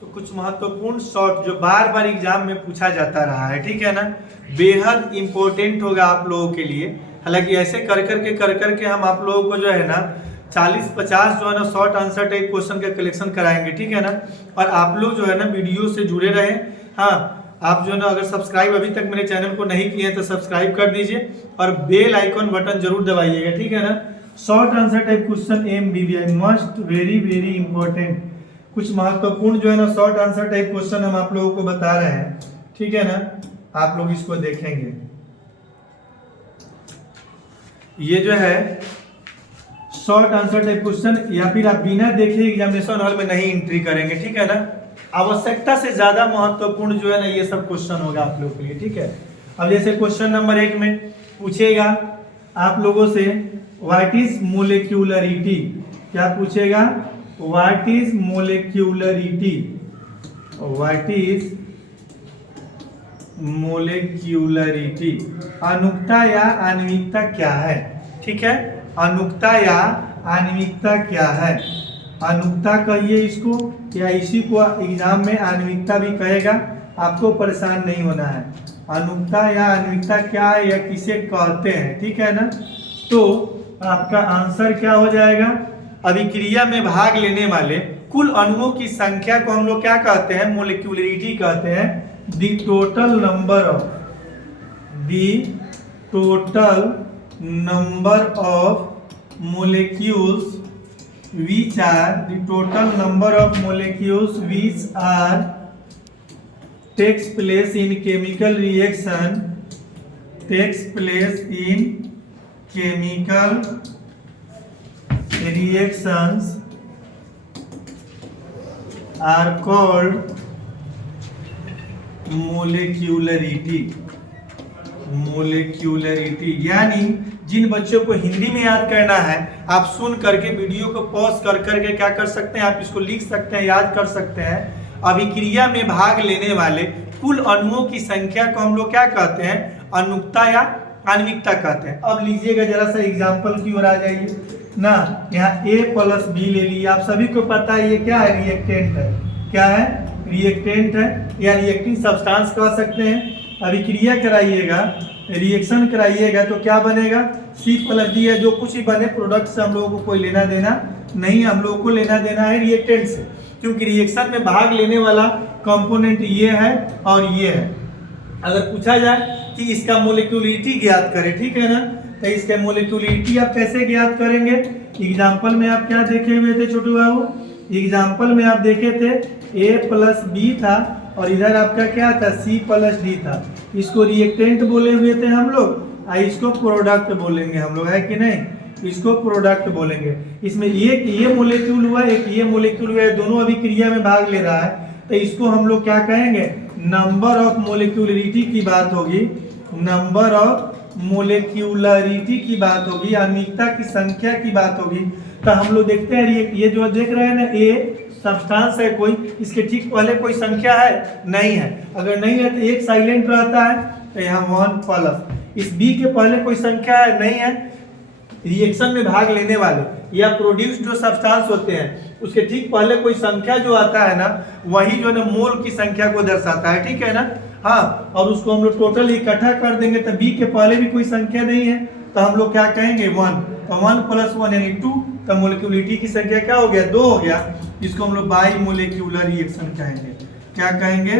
तो कुछ महत्वपूर्ण शॉर्ट जो बार बार एग्जाम में पूछा जाता रहा है, ठीक है ना, बेहद इंपॉर्टेंट होगा आप लोगों के लिए। हालांकि ऐसे कर करके हम आप लोगों को जो है ना 40-50 जो है ना शॉर्ट आंसर टाइप क्वेश्चन का कलेक्शन कराएंगे, ठीक है ना। और आप लोग जो है ना वीडियो से जुड़े रहे। हाँ, आप जो है ना अगर सब्सक्राइब अभी तक मेरे चैनल को नहीं किए हैं तो सब्सक्राइब कर दीजिए और बेल आइकॉन बटन जरूर दबाइएगा, ठीक है ना। Short answer type question MBBI must very very important, कुछ महत्वपूर्ण जो है ना शॉर्ट आंसर टाइप क्वेश्चन हम आप लोगों को बता रहे हैं, ठीक है ना। आप लोग इसको देखेंगे, ये जो है शॉर्ट आंसर टाइप क्वेश्चन, या फिर आप बिना देखे एग्जामिनेशन हॉल में नहीं एंट्री करेंगे, ठीक है ना। आवश्यकता से ज्यादा महत्वपूर्ण जो है ना ये सब क्वेश्चन होगा आप लोगों के लिए, ठीक है। अब जैसे क्वेश्चन नंबर 1 में पूछेगा आप लोगों से व्हाट इज मोलिक्यूलरिटी, क्या पूछेगा, व्हाट इज मोलिक्यूलरिटी, व्हाट इज मोलिक्यूलरिटी, अनुकता या आणविकता क्या है, ठीक है। अनुकता या आणविकता क्या है, अनुकता कहिए इसको, या इसी को एग्जाम में आणविकता भी कहेगा, आपको परेशान नहीं होना है। अनुकता या आणविकता क्या है या किसे कहते हैं, ठीक है ना। तो आपका आंसर क्या हो जाएगा, अभिक्रिया में भाग लेने वाले कुल अणुओं की संख्या को हम लोग क्या कहते हैं, मोलिक्यूलरिटी कहते हैं। The total number of molecules which are the total number of molecules which are takes place in chemical reaction, takes place in chemical reactions are called molecularity, मोलिक्यूलरिटी। यानी जिन बच्चों को हिंदी में याद करना है, आप सुन करके वीडियो को पॉज कर करके क्या कर सकते हैं, आप इसको लिख सकते हैं, याद कर सकते हैं। अभिक्रिया में भाग लेने वाले कुल अणुओं की संख्या को हम लोग क्या कहते हैं, अनुकता या आणविकता कहते हैं। अब लीजिएगा जरा सा एग्जाम्पल की ओर आ जाइए ना। यहाँ A+B ले लिए, आप सभी को पता है ये क्या है, रिएक्टेंट है। क्या है, रिएक्टेंट है या रिएक्टिंग सब्सटेंस कह सकते हैं। अभिक्रिया कराइएगा, रिएक्शन कराइएगा तो क्या बनेगा, C+D है। जो कुछ ही बने प्रोडक्ट से हम लोगों को कोई लेना देना नहीं, हम लोगों को लेना देना है रिएक्टेंट से, क्योंकि रिएक्शन में भाग लेने वाला कंपोनेंट ये है और ये है। अगर पूछा जाए कि इसका मोलिक्यूलरिटी ज्ञात करें, ठीक है ना, तो इसका मोलिक्यूलरिटी आप कैसे ज्ञात करेंगे। एग्जाम्पल में आप क्या देखे हुए थे छोटू बाबू, एग्जाम्पल में आप देखे थे A+B था और इधर आपका क्या था, C+D था। इसको रिएक्टेंट बोले हुए थे हम लोग, और इसको प्रोडक्ट बोलेंगे हम लोग, है कि नहीं, इसको प्रोडक्ट बोलेंगे। इसमें एक ये मोलिक्यूल हुआ, एक ये मोलिक्यूल हुआ, दोनों अभिक्रिया में भाग ले रहा है, तो इसको हम लोग क्या कहेंगे, नंबर ऑफ मोलिक्यूलरिटी की बात होगी, नंबर ऑफ मोलिक्यूलरिटी की बात होगी, आणविकता की संख्या की बात होगी। तो हम लोग देखते हैं ये जो देख रहे हैं ना, ए सब्सटेंस है कोई, इसके ठीक पहले कोई संख्या है, नहीं है। अगर नहीं है तो एक साइलेंट रहता है, तो यहाँ 1+। इस बी के पहले कोई संख्या है, नहीं है। रिएक्शन में भाग लेने वाले या प्रोड्यूस जो सब्सटेंस होते हैं, उसके ठीक पहले कोई संख्या जो आता है ना, वही जो है ना मोल की संख्या को दर्शाता है, ठीक है ना। हाँ, और उसको हम लोग टोटल इकट्ठा कर देंगे तो बी के पहले भी कोई संख्या नहीं है, तो हम लोग क्या कहेंगे, 1। तो 1+1 यानी 2, तो मोलिक्यूलरिटी की संख्या क्या हो गया, 2 हो गया। इसको हम लोग बाई मोलिक्यूलर रिएक्शन कहेंगे। क्या कहेंगे,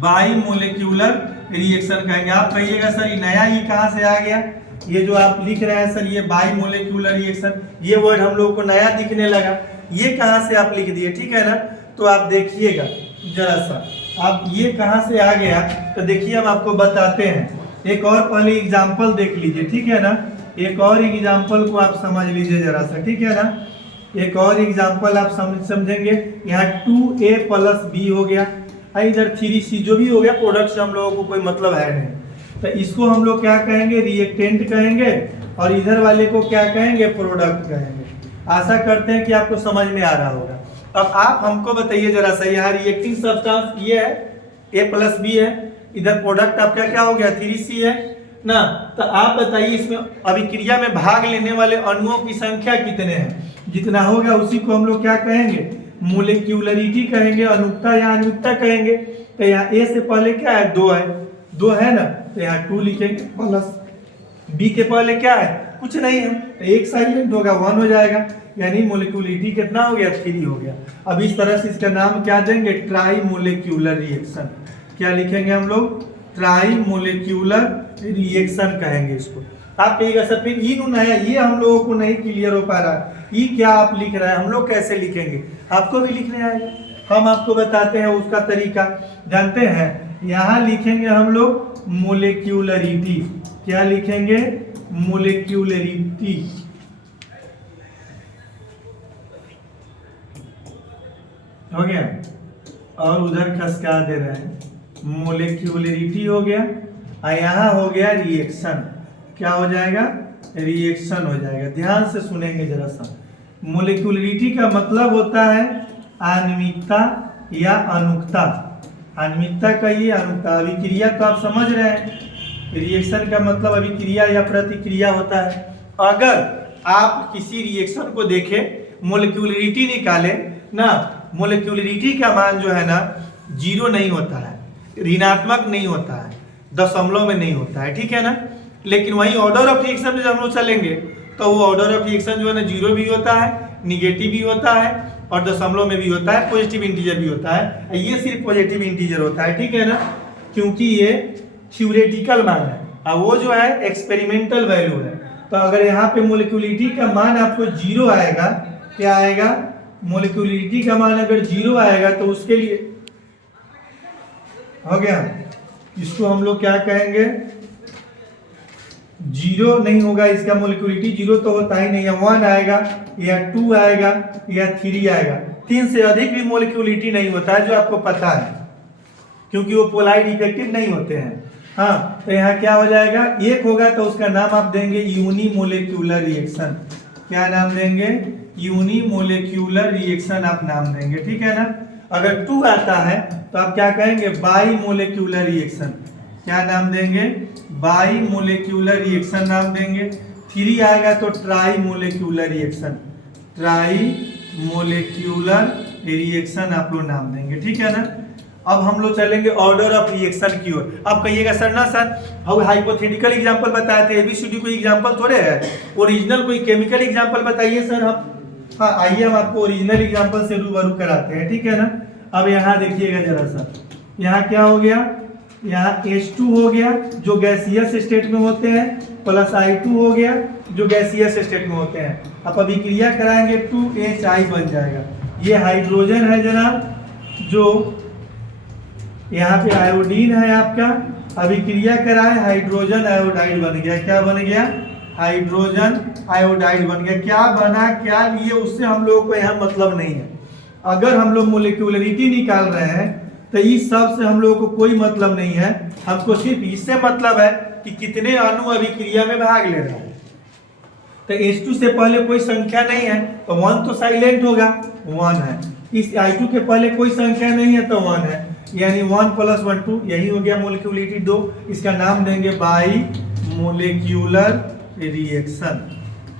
बाई मोलिक्यूलर रिएक्शन कहेंगे। आप कहिएगा सर ये नया ही कहाँ से आ गया, ये जो आप लिख रहे हैं सर ये बाई मोलिक्यूलर रिएक्शन, ये वर्ड हम लोगों को नया दिखने लगा, ये कहाँ से आप लिख दिए, ठीक है ना। तो आप देखिएगा जरा सा, आप ये कहाँ से आ गया, तो देखिए हम आपको बताते हैं। एक और पहले एग्जाम्पल देख लीजिए, ठीक है ना। एक और एग्जाम्पल को आप समझ लीजिए जरा सा, ठीक है ना। एक और एग्जाम्पल आप समझेंगे। यहाँ 2A+B हो गया, इधर 3C जो भी हो गया, प्रोडक्ट से हम लोगों को कोई मतलब है नहीं, तो इसको हम लोग क्या कहेंगे, रिएक्टेंट कहेंगे, और इधर वाले को क्या कहेंगे, प्रोडक्ट कहेंगे। आशा करते हैं कि आपको समझ में आ रहा होगा। अब आप हमको बताइए जरा सा, यहाँ रिएक्टिंग सब्सटेंस ये है, A+B है, इधर प्रोडक्ट आपका क्या हो गया, 3C है ना। तो आप बताइए इसमें अभिक्रिया में भाग लेने वाले अणुओं की संख्या कितने हैं, जितना होगा उसी को हम लोग क्या कहेंगे, मोलिक्यूलरिटी कहेंगे, अनुकता या आणविकता कहेंगे। तो यहाँ ए से पहले क्या है, 2 है, 2 है ना, तो यहाँ 2 लिखेंगे, प्लस बी के पहले क्या है, कुछ नहीं है, तो एक साइलेंट होगा, 1 हो जाएगा, यानी मोलिक्यूलरिटी कितना हो गया, 3 हो गया। अब इस तरह से इसका नाम क्या देंगे, ट्राई मोलिक्यूलर रिएक्शन। क्या लिखेंगे हम लोग, ट्राई मोलिक्यूलर रिएक्शन कहेंगे इसको। आप कहिएगा सर फिर ई नून है, ये हम लोगों को नहीं क्लियर हो पा रहा है, ई क्या आप लिख रहे हैं, हम लोग कैसे लिखेंगे, आपको भी लिखने आएगा, हम आपको बताते हैं उसका तरीका, जानते हैं। यहाँ लिखेंगे हम लोग मोलिक्यूलरिटी, क्या लिखेंगे, मोलिक्यूलरिटी, हो गया, और उधर खसका दे रहे हैं, मोलिक्यूलरिटी हो गया, और यहाँ हो गया रिएक्शन, क्या हो जाएगा, रिएक्शन हो जाएगा। ध्यान से सुनेंगे जरा सा, मोलिक्यूलरिटी का मतलब होता है आणविकता या अनुकता, आणविकता कहिए, अनुकता। अभिक्रिया तो आप समझ रहे हैं, रिएक्शन का मतलब अभिक्रिया या प्रतिक्रिया होता है। अगर आप किसी रिएक्शन को देखें, मोलिक्यूलरिटी निकाले ना, मोलिक्यूलरिटी का मान जो है ना 0 नहीं होता है, ऋणात्मक नहीं होता है, दशमलव में नहीं होता है, ठीक है ना। लेकिन वहीं ऑर्डर ऑफ रिएक्शन में जब हम लोग चलेंगे तो वो ऑर्डर ऑफ रिएक्शन जो है ना 0 भी होता है, निगेटिव भी होता है, और दशमलव में भी होता है, पॉजिटिव इंटीजर भी होता है। ये सिर्फ पॉजिटिव इंटीजर होता है, ठीक है ना, क्योंकि ये थ्योरेटिकल मान है, और वो जो है एक्सपेरिमेंटल वैल्यू है। तो अगर यहाँ पे मोलिक्यूलरिटी का मान आपको 0 आएगा, क्या आएगा, मोलिक्यूलरिटी का मान अगर 0 आएगा तो उसके लिए हो गया, इसको हम लोग क्या कहेंगे, 0 नहीं होगा, इसका मोलिक्यूलरिटी 0 तो होता ही नहीं है, 1 आएगा या 2 आएगा या 3 आएगा, 3 से अधिक भी मोलिक्यूलरिटी नहीं होता है, जो आपको पता है, क्योंकि वो पोलाइड इफेक्टिव नहीं होते हैं। हाँ, तो यहाँ क्या हो जाएगा, 1 होगा तो उसका नाम आप देंगे यूनिमोलिक्यूलर रिएक्शन। क्या नाम देंगे, यूनिमोलिक्यूलर रिएक्शन आप नाम देंगे, ठीक है ना। अगर 2 आता है तो आप क्या कहेंगे, बाई मोलिक्यूलर रिएक्शन, क्या नाम देंगे, बाई मोलिक्यूलर रिएक्शन नाम देंगे। 3 आएगा तो try molecular reaction, try molecular reaction आप लोग नाम देंगे, ठीक है ना। अब हम लोग चलेंगे ऑर्डर ऑफ रिएक्शन की ओर। अब कहिएगा सर ना सर, हम हाइपोथेटिकल एग्जांपल बताए थे, एबीसीडी कोई एग्जांपल थोड़े है, ओरिजिनल कोई केमिकल एग्जांपल बताइए सर हम। हाँ, आइए हम आपको ओरिजिनल एग्जांपल से रूबरू कराते हैं, ठीक है ना। अब यहाँ देखिएगा जरा सा, यहाँ क्या हो गया, यहाँ H2 हो गया जो गैसियस स्टेट में होते हैं, प्लस I2 हो गया जो गैसियस स्टेट में होते हैं। अब अभिक्रिया कराएंगे 2HI बन जाएगा। ये हाइड्रोजन है जनाब, जो यहाँ पे आयोडीन है आपका, अभिक्रिया कराए हाइड्रोजन आयोडाइड बन गया। क्या बन गया, हाइड्रोजन आयोडाइड बन गया। क्या बना, क्या लिए, उससे हम लोगों को यहाँ मतलब नहीं है। अगर हम लोग मोलिक्यूलरिटी निकाल रहे हैं तो इस सब से हम लोगों को कोई मतलब नहीं है, हमको सिर्फ इससे मतलब है कि कितने अणु अभिक्रिया में भाग ले रहे हैं। तो H2 से पहले कोई संख्या नहीं है तो 1 तो साइलेंट होगा, 1 है। इस I2 के पहले कोई संख्या नहीं है तो 1 है, यानी 1 + 1 2, यही हो गया मोलिक्यूलरिटी 2। इसका नाम देंगे बाई मोलिक्यूलर रिएक्शन।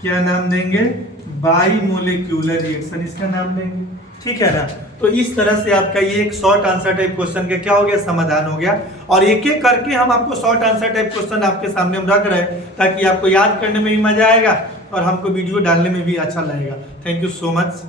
क्या नाम देंगे, बाई मोलिक्यूलर रिएक्शन इसका नाम देंगे, ठीक है ना। तो इस तरह से आपका ये एक शॉर्ट आंसर टाइप क्वेश्चन का क्या हो गया, समाधान हो गया। और एक एक करके हम आपको शॉर्ट आंसर टाइप क्वेश्चन आपके सामने हम रख रहे हैं, ताकि आपको याद करने में भी मजा आएगा और हमको वीडियो डालने में भी अच्छा लगेगा। Thank you so much.